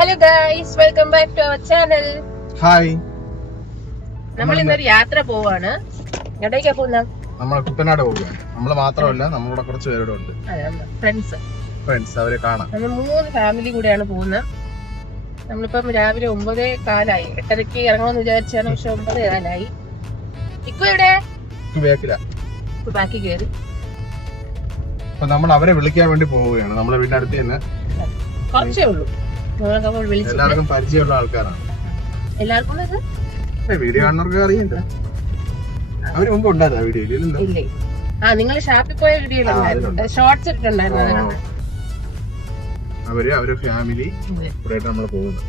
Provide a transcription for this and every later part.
Hello guys, welcome back to our channel. Hi. നമ്മൾ ഇന്നൊരു യാത്ര പോവാണ്. എവിടേക്കാ പോകുന്ന? നമ്മൾ കുട്ടനാട് പോവുകയാണ്. നമ്മൾ മാത്രമല്ല, നമ്മളുടെ കുറച്ച് പേരുടെ ഉണ്ട് ഫ്രണ്ട്സ്. അവരെ കാണാം. നമ്മൾ 3 ഫാമിലി കൂടെയാണ് പോകുന്നത്. നമ്മളിപ്പം രാവിലെ 9:15 8:30 ഇറങ്ങണമെന്ന് വിചാരിച്ചാണ്, പക്ഷെ 9:15. ഇപ്പൊ എവിടെ? ബാക്കി കയറി. അപ്പൊ നമ്മൾ അവരെ വിളിക്കാൻ വേണ്ടി പോവുകയാണ്. നമ്മളെ വീടിന്റെ അടുത്ത് തന്നെ. കുറച്ചേ ഉള്ളൂ. എല്ലാവർക്കും പരിചയമുള്ള ആൾക്കാരാണ്. എല്ലാവർക്കും വീഡിയോ കാണുന്നവർക്ക് അറിയില്ല. അവര് മുമ്പ് ഉണ്ടായിരുന്ന വീഡിയോയിൽ ഇല്ലേ? നിങ്ങൾ ഷാപ്പിൽ പോയ വീഡിയോയിലുണ്ടായിരുന്നു, ഷോർട്സ് ഇട്ടുണ്ടായിരുന്നു. അവര് ഫാമിലി നമ്മൾ പോകുന്നത്.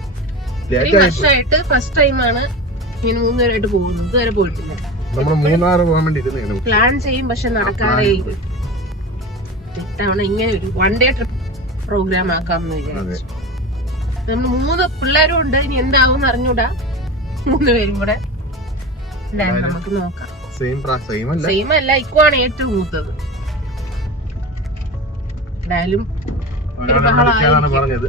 വർഷമായിട്ട് ഫസ്റ്റ് ടൈമാണ് ഇങ്ങനെ 3 പേരായിട്ട് പോകുന്നത്. ഇതുവരെ പോയിട്ടില്ല. നമ്മൾ മൂന്നാർ പോകാൻ വേണ്ടി പ്ലാൻ ചെയ്യും, പക്ഷെ നടക്കാതെ ഇത്തവണ ഇങ്ങനെ ഒരു 1 ഡേ ട്രിപ്പ് പ്രോഗ്രാം ആക്കാമെന്ന് വിചാരിച്ചു. നമ്മൾ 3 പിള്ളേരും ഉണ്ട്. ഇനി എന്താവും അറിഞ്ഞൂടാ. 3 പേരും കൂടെ നമുക്ക് നോക്കാം. സെയിം അല്ല, ഇക്കുവാണ് ഏറ്റവും മൂത്തത്. എന്തായാലും പറഞ്ഞത്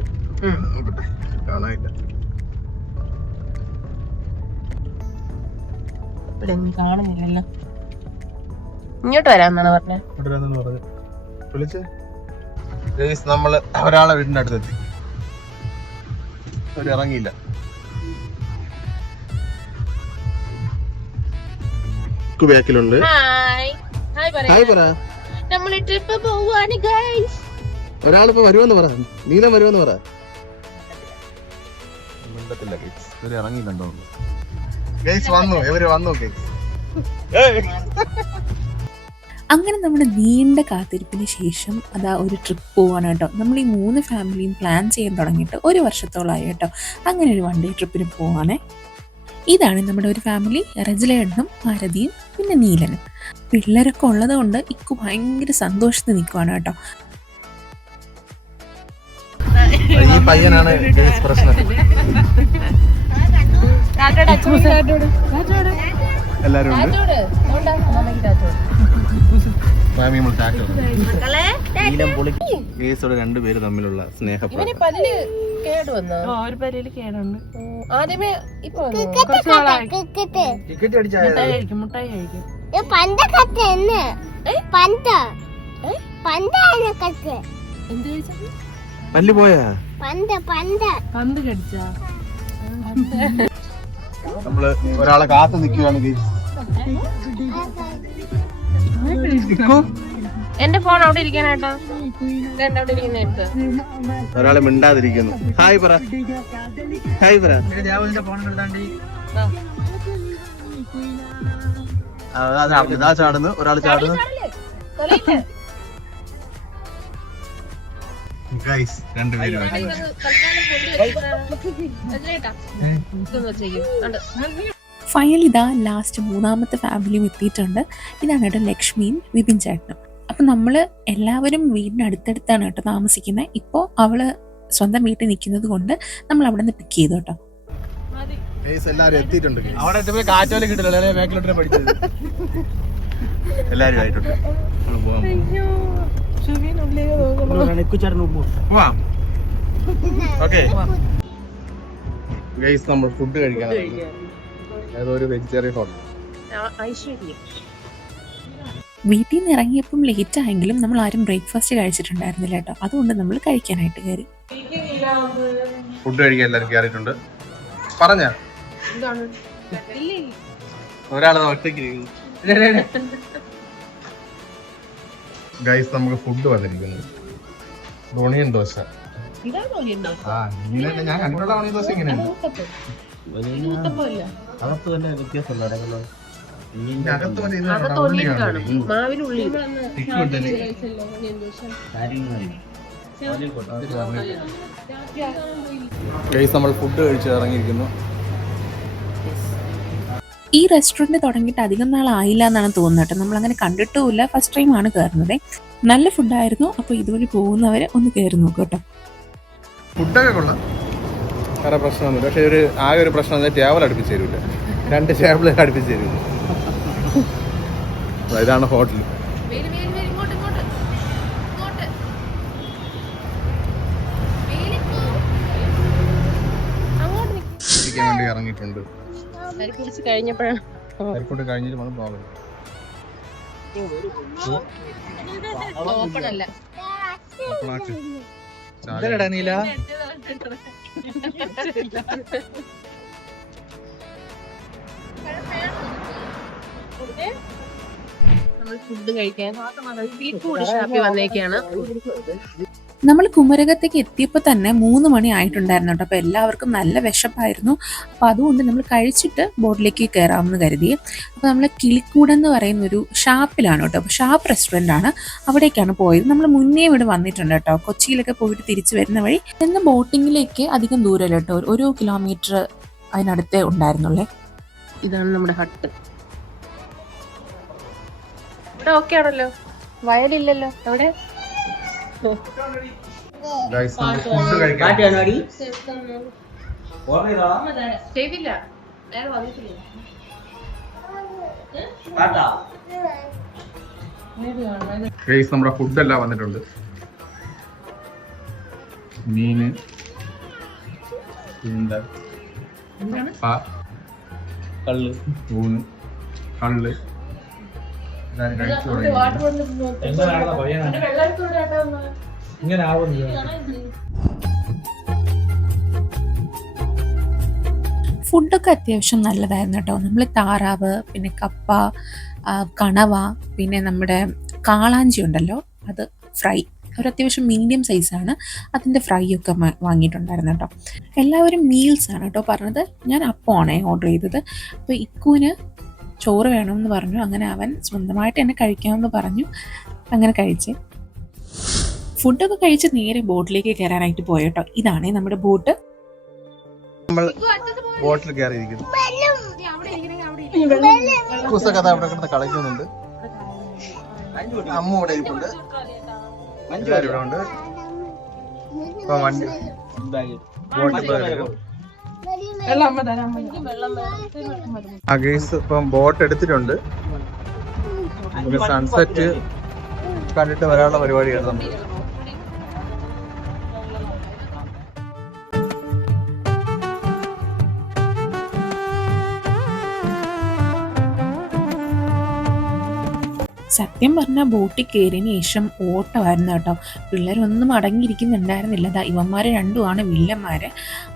കാണുന്നില്ലല്ലോ. ഇങ്ങോട്ട് വരാന്നാണ് പറഞ്ഞത്. നമ്മള് ഒരാളെ വീടിന്റെ അടുത്തെത്തി. അവര് ഇറങ്ങിയില്ല. ബാക്കിലുണ്ട്. നമ്മള് ട്രിപ്പ് പോവാണ് ഗൈസ്. ഒരാളിപ്പോ വരുമെന്ന് പറ. നീലം വരുമെന്ന് പറ. ഇവര് ഇറങ്ങിയിട്ടുണ്ടോ? ഇവര് വന്നു. അങ്ങനെ നമ്മുടെ നീണ്ട കാത്തിരിപ്പിന് ശേഷം അതാ ഒരു ട്രിപ്പ് പോവാണ് കേട്ടോ. നമ്മൾ ഈ 3 ഫാമിലിയും പ്ലാൻ ചെയ്യാൻ തുടങ്ങിയിട്ട് 1 വർഷത്തോളമായി കേട്ടോ. അങ്ങനെ ഒരു 1 ഡേ ട്രിപ്പിന് പോവാണേ. ഇതാണ് നമ്മുടെ ഒരു ഫാമിലി. റജിലേട്ടനും ഭാരതിയും പിന്നെ നീലനും. പിള്ളേരൊക്കെ ഉള്ളത് കൊണ്ട് ഇക്കു ഭയങ്കര സന്തോഷത്തിൽ നിൽക്കുവാണ് കേട്ടോ. ഈ പയ്യനാണ് പ്രശ്നം. എല്ലാരും രണ്ടുപേര് തമ്മിലുള്ള സ്നേഹം. ആദ്യമേ ഇപ്പൊ പല്ല് പോയാ പന്ത് കടിച്ചാ. നമ്മള് ഒരാളെ കാത്തു നിൽക്കുകയാണ്. എന്റെ ഫോൺ അവിടെ ഇരിക്കാനായിട്ടോ. ഒരാളെ മിണ്ടാതിരിക്കുന്നു. ഹായ് പറ. ചാടുന്നു. ഒരാൾ ചാടുന്നു. ഫൈനലി ഇതാ ലാസ്റ്റ് 3ാമത്തെ ഫാമിലിയും എത്തിയിട്ടുണ്ട്. ഇതാണ് കേട്ടോ ലക്ഷ്മിയും വിപിൻ ചേട്ടനും. അപ്പം നമ്മൾ എല്ലാവരും വീടിന് അടുത്തടുത്താണ് കേട്ടോ താമസിക്കുന്നത്. ഇപ്പോൾ അവള് സ്വന്തം വീട്ടിൽ നിൽക്കുന്നത് കൊണ്ട് നമ്മൾ അവിടെ നിന്ന് പിക്ക് ചെയ്തു കേട്ടോ. എല്ലാരും എത്തിയിട്ടുണ്ട്. അവിടെ കാറ്റോലെ കിട്ടില്ല. എല്ലാരും ആയിട്ടുണ്ട്. നമ്മൾ ഫുഡ് കഴിക്കാൻ ഏതൊരു വെജിറ്റേറിയൻ ഹോട്ടൽ. വീട്ടിൽ നിന്ന് ഇറങ്ങിയപ്പം ലേറ്റ് ആയെങ്കിലും നമ്മൾ ആരും ബ്രേക്ക്ഫാസ്റ്റ് കഴിച്ചിട്ടുണ്ടായിരുന്നില്ല കേട്ടോ. അതുകൊണ്ട് നമ്മൾ കഴിക്കാനായിട്ട് കയറി. ഫുഡ് കഴിക്കാൻ എല്ലാവരും കയറിയിട്ടുണ്ട്. പറഞ്ഞ ഒരാള് ഗൈസ്, നമുക്ക് ഫുഡ് വന്നിരിക്കുന്നു. ഓണിയൻ ദോശ. ഞാൻ കണ്ടിട്ടുള്ള ഓണിയൻ ദോശ ഇങ്ങനെയാണ്. നമ്മൾ ഫുഡ് കഴിച്ച് ഇറങ്ങിയിരിക്കുന്നു. ഈ റെസ്റ്റോറൻറ്റ് തുടങ്ങിയിട്ട് അധികം നാളായില്ല എന്നാണ് തോന്നുന്നത്. നമ്മളങ്ങനെ കണ്ടിട്ടുമില്ല. ഫസ്റ്റ് ടൈമാണ് കയറുന്നത്. നല്ല ഫുഡായിരുന്നു. അപ്പോൾ ഇതുവഴി പോകുന്നവരെ ഒന്ന് കയറി നോക്കും കേട്ടോ. ഫുഡൊക്കെ കൊള്ളാം, വേറെ പ്രശ്നമൊന്നുമില്ല. പക്ഷേ ആകെ ഒരു പ്രശ്നം ടേബിൾ അടുപ്പിച്ച് തരില്ല. 2 ടേബിൾ അടുപ്പിച്ച് തരില്ല. ഇതാണ് ഹോട്ടൽ. ഇറങ്ങിയിട്ടുണ്ട്. പരിപ്പിടിച്ച് കഴിഞ്ഞപ്പോഴാണ് പരിപ്പോട്ട് കഴിഞ്ഞിട്ട് വന്ന് പോകണം. ഓപ്പൺ അല്ല. നമ്മൾ ഫുഡ് കഴിക്കാൻ ഫുഡ് ഷാപ്പിൽ വന്നേക്കാണ്. നമ്മൾ കുമരകത്തേക്ക് എത്തിയപ്പോൾ തന്നെ 3 മണി ആയിട്ടുണ്ടായിരുന്നു കേട്ടോ. അപ്പോൾ എല്ലാവർക്കും നല്ല വിശപ്പായിരുന്നു. അപ്പോൾ അതുകൊണ്ട് നമ്മൾ കഴിച്ചിട്ട് ബോട്ടിലേക്ക് കയറാമെന്ന് കരുതി. അപ്പോൾ നമ്മൾ കിളിക്കൂടെന്ന് പറയുന്ന ഒരു ഷാപ്പിലാണ് കേട്ടോ. അപ്പോൾ ഷാപ്പ് റെസ്റ്റോറൻ്റ് ആണ്, അവിടേക്കാണ് പോയത്. നമ്മൾ മുന്നേ ഇവിടെ വന്നിട്ടുണ്ട് കേട്ടോ. കൊച്ചിയിലൊക്കെ പോയിട്ട് തിരിച്ച് വരുന്ന വഴി ഇന്ന് ബോട്ടിങ്ങിലേക്ക് അധികം ദൂരമല്ല കേട്ടോ, 1 കിലോമീറ്റർ അതിനടുത്തേ ഉണ്ടായിരുന്നുള്ളേ. ഇതാണ് നമ്മുടെ ഹട്ട്. ഇവിടെ ഓക്കെ ആണല്ലോ, വയലില്ലല്ലോ അവിടെ. ചെയ്തില്ല, നേരെ വന്നിട്ടില്ല. നമ്മുടെ ഫുഡെല്ലാം വന്നിട്ടുണ്ട്. മീന്, കള്ള്, ഊണ്, കള്ള് ഇങ്ങനെ ആവുന്നില്ല. ഫുഡൊക്കെ അത്യാവശ്യം നല്ലതായിരുന്നു കേട്ടോ. നമ്മൾ താറാവ്, പിന്നെ കപ്പ, കണവ, പിന്നെ നമ്മുടെ കാളാഞ്ചി ഉണ്ടല്ലോ, അത് ഫ്രൈ, ഒരു അത്യാവശ്യം മീഡിയം സൈസാണ്, അതിൻ്റെ ഫ്രൈ ഒക്കെ വാങ്ങിയിട്ടുണ്ടായിരുന്നു കേട്ടോ. എല്ലാവരും മീൽസാണ് കേട്ടോ പറഞ്ഞത്. ഞാൻ അപ്പമാണേ ഓർഡർ ചെയ്തത്. അപ്പോൾ ഇക്കുവിന് ചോറ് വേണമെന്ന് പറഞ്ഞു. അങ്ങനെ അവൻ സ്വന്തമായിട്ട് എന്നെ കഴിക്കാമെന്ന് പറഞ്ഞു. അങ്ങനെ കഴിച്ച് ഫുഡൊക്കെ കഴിച്ച് നേരെ ബോട്ടിലേക്ക് കയറാനായിട്ട് പോയി കേട്ടോ. ഇതാണേ നമ്മുടെ ബോട്ട്. നമ്മൾ ബോട്ടിൽ കയറിയിരിക്കുന്നു. കഥ അവിടെ കിടന്ന് കളിക്കുന്നുണ്ട്. അമ്മ ഇവിടെ ഇരിപ്പുണ്ട്. ഇവിടെ ഉണ്ട്. ഇപ്പൊ വണ്ടി ഇപ്പം ബോട്ട് എടുത്തിട്ടുണ്ട്. സൺസെറ്റ് കണ്ടിട്ട് വരാനുള്ള പരിപാടിയാണ് നമ്മൾ. സത്യം പറഞ്ഞാൽ ബോട്ടിൽ കയറിയതിന് ശേഷം ഓട്ടമായിരുന്നു കേട്ടോ. പിള്ളേരൊന്നും അടങ്ങിയിരിക്കുന്നുണ്ടായിരുന്നില്ല. ഇവന്മാർ രണ്ടുമാണ് വില്ലന്മാർ.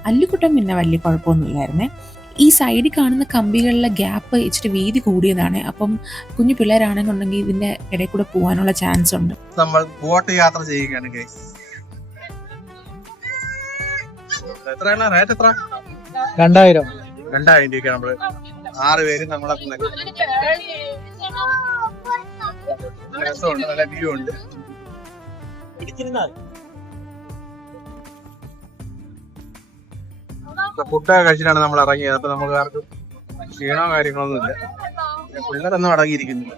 അല്ലുക്കുട്ടൻ പിന്നെ വലിയ കുഴപ്പമൊന്നുമില്ലായിരുന്നേ. ഈ സൈഡിൽ കാണുന്ന കമ്പികളിലെ ഗ്യാപ്പ് ഇച്ചിരി വീതി കൂടിയതാണ്. അപ്പം കുഞ്ഞു പിള്ളേരാണെന്നുണ്ടെങ്കിൽ ഇതിന്റെ ഇടയിൽ കൂടെ പോകാനുള്ള ചാൻസ് ഉണ്ട്. നമ്മൾ ബോട്ട് യാത്ര ചെയ്യുകയാണ് ഗൈസ്. എത്രയാണ് റേറ്റ്? എത്ര? 2000 രൂപയ്ക്ക് നമ്മള് 6 പേര് നമ്മളെ രസമുണ്ട്, നല്ല വ്യൂ ഉണ്ട്. ഫുഡൊക്കെ കഴിച്ചിട്ടാണ് നമ്മൾ ഇറങ്ങിയത്. അപ്പൊ നമുക്ക് ആർക്കും ക്ഷീണോ കാര്യങ്ങളൊന്നും ഇല്ല. പിള്ളേരൊന്നും അടങ്ങിയിരിക്കുന്നില്ല.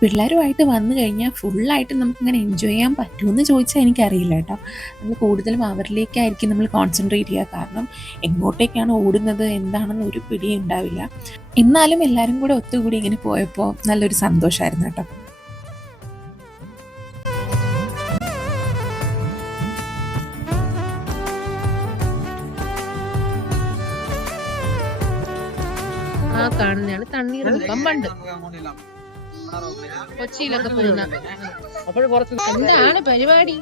പിള്ളേരുമായിട്ട് വന്നു കഴിഞ്ഞാൽ ഫുള്ളായിട്ട് നമുക്കിങ്ങനെ എൻജോയ് ചെയ്യാൻ പറ്റുമെന്ന് ചോദിച്ചാൽ എനിക്കറിയില്ല കേട്ടോ. നമ്മൾ കൂടുതലും അവരിലേക്കായിരിക്കും നമ്മൾ കോൺസെൻട്രേറ്റ് ചെയ്യുക. കാരണം എങ്ങോട്ടേക്കാണ് ഓടുന്നത് എന്താണെന്ന് ഒരു പിടിയും ഉണ്ടാവില്ല. എന്നാലും എല്ലാവരും കൂടെ ഒത്തുകൂടി ഇങ്ങനെ പോയപ്പോൾ നല്ലൊരു സന്തോഷമായിരുന്നു കേട്ടോ. ആ കാണുന്നതാണ് തണ്ണീർമുക്കം ബണ്ട്. കൊച്ചിയിലൊക്കെ പോകുന്ന എന്താണ് പരിപാടി?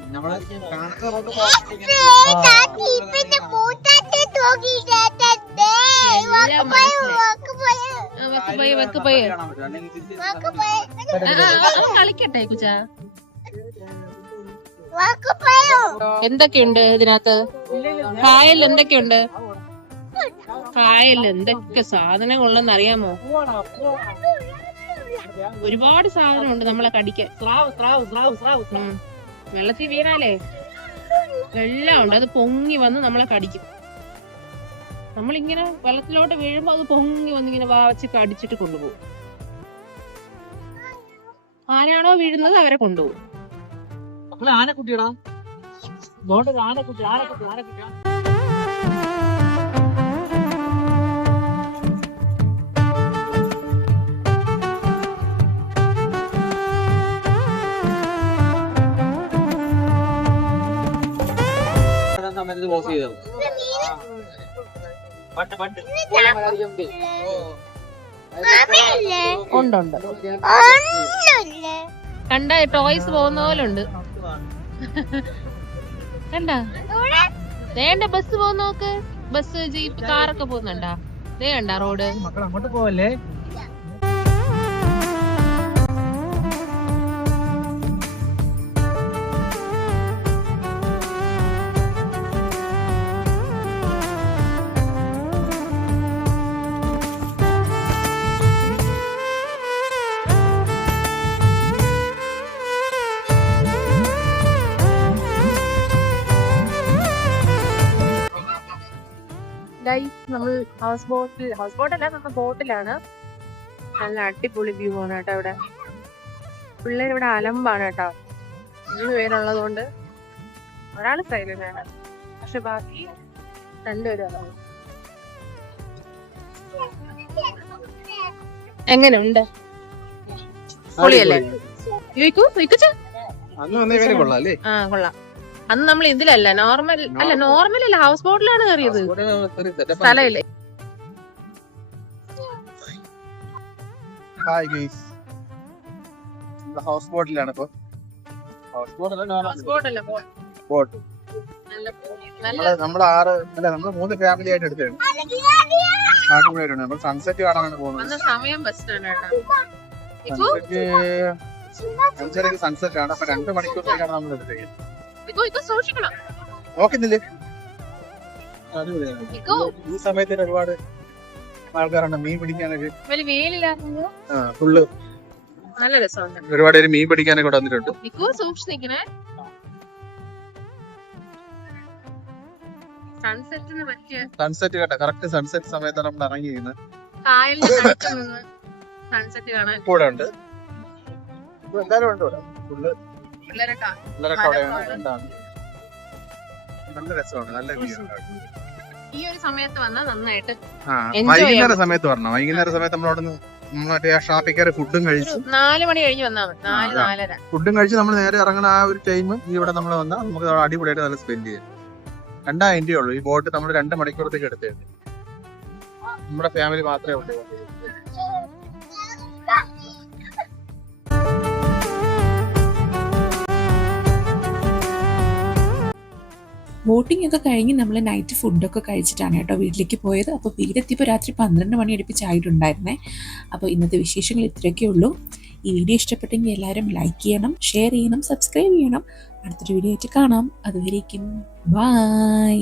കളിക്കട്ടെ കുച്ചാ. എന്തൊക്കെയുണ്ട് ഇതിനകത്ത്? കായൽ എന്തൊക്കെയുണ്ട്? കായൽ എന്തൊക്കെ സാധനങ്ങളുണ്ടെന്ന് അറിയാമോ? ഒരുപാട് സാധനമുണ്ട് നമ്മളെ കടിക്കാൻ. വെള്ളത്തിൽ വീണാലേ എല്ലാം ഉണ്ട്. അത് പൊങ്ങി വന്ന് നമ്മളെ കടിക്കും. നമ്മളിങ്ങനെ വെള്ളത്തിലോട്ട് വീഴുമ്പോ അത് പൊങ്ങി വന്ന് ഇങ്ങനെ വാവച്ച് കടിച്ചിട്ട് കൊണ്ടുപോകും. ആരാണോ വീഴുന്നത് അവരെ കൊണ്ടുപോകും. ആനക്കുട്ടിയാ. ആനക്കുട്ടി ആനക്കുട്ടി ആനക്കുട്ടിയാ. ഉണ്ട് കണ്ട ടോയ്സ് പോകുന്ന പോലെ ഉണ്ട്. കണ്ട വേണ്ട ബസ് പോകുന്ന നോക്ക്. ബസ് ജീപ്പ് കാറൊക്കെ പോകുന്നുണ്ടാ? ദേ കണ്ട റോഡ്. മക്കൾ അങ്ങോട്ട് പോവല്ലേ? നമ്മൾ ഹൗസ് ബോട്ടല്ല, നമ്മൾ ബോട്ടിലാണ്. നല്ല അടിപൊളി വ്യൂ ആണ് കേട്ടോ ഇവിടെ. പിള്ളേർ ഇവിടെ അലമ്പാണ് കേട്ടോ. 3 പേരുള്ളത് കൊണ്ട് ഒരാൾ സൈലന്റാണ്, പക്ഷെ ബാക്കി 2 പേരും. എങ്ങനെയുണ്ട്? പൊളിയല്ലേ? ആ കൊള്ളാം. അന്ന് നമ്മൾ ഇതിലല്ല, നോർമൽ അല്ല, ഹൗസ് ബോട്ടിലാണ് കയറിയത്. സ്ഥലമില്ലേ? ഹൗസ് ബോട്ടിലാണ് ഇപ്പൊ. ബോട്ട് നമ്മള് 3 ഫാമിലി ആയിട്ട് എടുത്തതാണ്. അടിപൊളിയായിട്ടുണ്ട്. നമ്മൾ സൺസെറ്റ് കാണാനാണ് പോകുന്നത്. സമയം ബെസ്റ്റാണ് കേട്ടോ. സൺസെറ്റ് ആണ്. അപ്പൊ 2 മണിക്കൂറിലേക്കാണ് നമ്മൾ എടുത്തത്. നോക്കുന്നില്ലേ? ഈ സമയത്ത് ഒരുപാട് ആൾക്കാരുണ്ട് മീൻ പിടിക്കാനൊക്കെ. ഫുള്ള് നല്ല രസമുണ്ട്. ഒരുപാട് പേര് മീൻ പിടിക്കാനൊക്കെ വന്നിട്ടുണ്ട്. സൺസെറ്റ് കേട്ടോ. കറക്റ്റ് സൺസെറ്റ് സമയത്താണ് നമ്മൾ ഇറങ്ങിയിരുന്നത്. കൂടെ ഉണ്ട്, എന്തായാലും ഉണ്ട് ഇവിടെ. ഫുള്ള് നല്ല രസമാണ്. നല്ല വ്യൂ ആണ്. ഈ ഒരു സമയത്ത് വന്നാൽ നന്നായിട്ട് വൈകുന്നേര സമയത്ത് വരണം. വൈകുന്നേര സമയത്ത് നമ്മളവിടെ മറ്റേ ഷാപ്പിൽ കയറി ഫുഡും കഴിച്ചു. 4 മണി കഴിഞ്ഞ് വന്നാൽ മതി. 4-4:30 ഫുഡും കഴിച്ച് നമ്മൾ നേരെ ഇറങ്ങണ ആ ഒരു ടൈം ഇവിടെ നമ്മൾ വന്നാൽ നമുക്ക് അടിപൊളിയായിട്ട് നല്ല സ്പെൻഡ് ചെയ്യാം. 2 ഉള്ളൂ ഈ ബോട്ട്. നമ്മൾ 2 മണിക്കൂറത്തേക്ക് എടുത്തത്. നമ്മുടെ ഫാമിലി മാത്രമേ ഉള്ളൂ. ബോട്ടിംഗ് ഒക്കെ കഴിഞ്ഞ് നമ്മൾ നൈറ്റ് ഫുഡൊക്കെ കഴിച്ചിട്ടാണ് കേട്ടോ വീട്ടിലേക്ക് പോയത്. അപ്പോൾ വീടെത്തിയപ്പോൾ രാത്രി 12 മണി അടുപ്പിച്ചായിട്ടുണ്ടായിരുന്നേ. അപ്പോൾ ഇന്നത്തെ വിശേഷങ്ങൾ ഇത്രയൊക്കെ ഉള്ളൂ. ഈ വീഡിയോ ഇഷ്ടപ്പെട്ടെങ്കിൽ എല്ലാവരും ലൈക്ക് ചെയ്യണം, ഷെയർ ചെയ്യണം, സബ്സ്ക്രൈബ് ചെയ്യണം. അടുത്തൊരു വീഡിയോ ആയിട്ട് കാണാം. അതുവരേക്കും ബൈ.